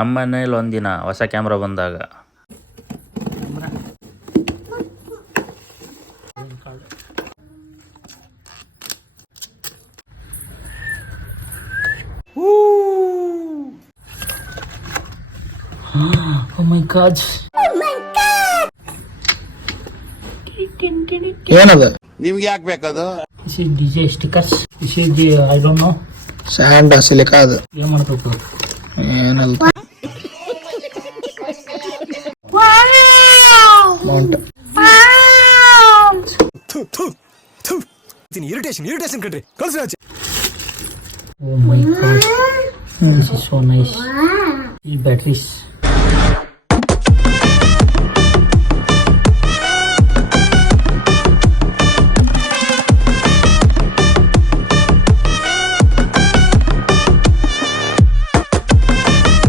ನಮ್ಮ ಮನೇಲಿ ಒಂದಿನ ಹೊಸ ಕ್ಯಾಮ್ರಾ ಬಂದಾಗ Oh my god. ಏನದ ನಿಮ್ಗೆ ಯಾಕೆ ಬೇಕದು? This is DJ stickers. This is the I don't know. Sand silica ಅದು ಏನ್ ಮಾಡ್ಬೇಕು? ಏನಲ್ಲ ಮೌಂಟ್ ಇರಿಟೇಷನ್ ಕಣ್ರಿ ಕಳ್ಸಿ. Oh my god. This is so nice. ಈ ಬ್ಯಾಟ್ರೀಸ್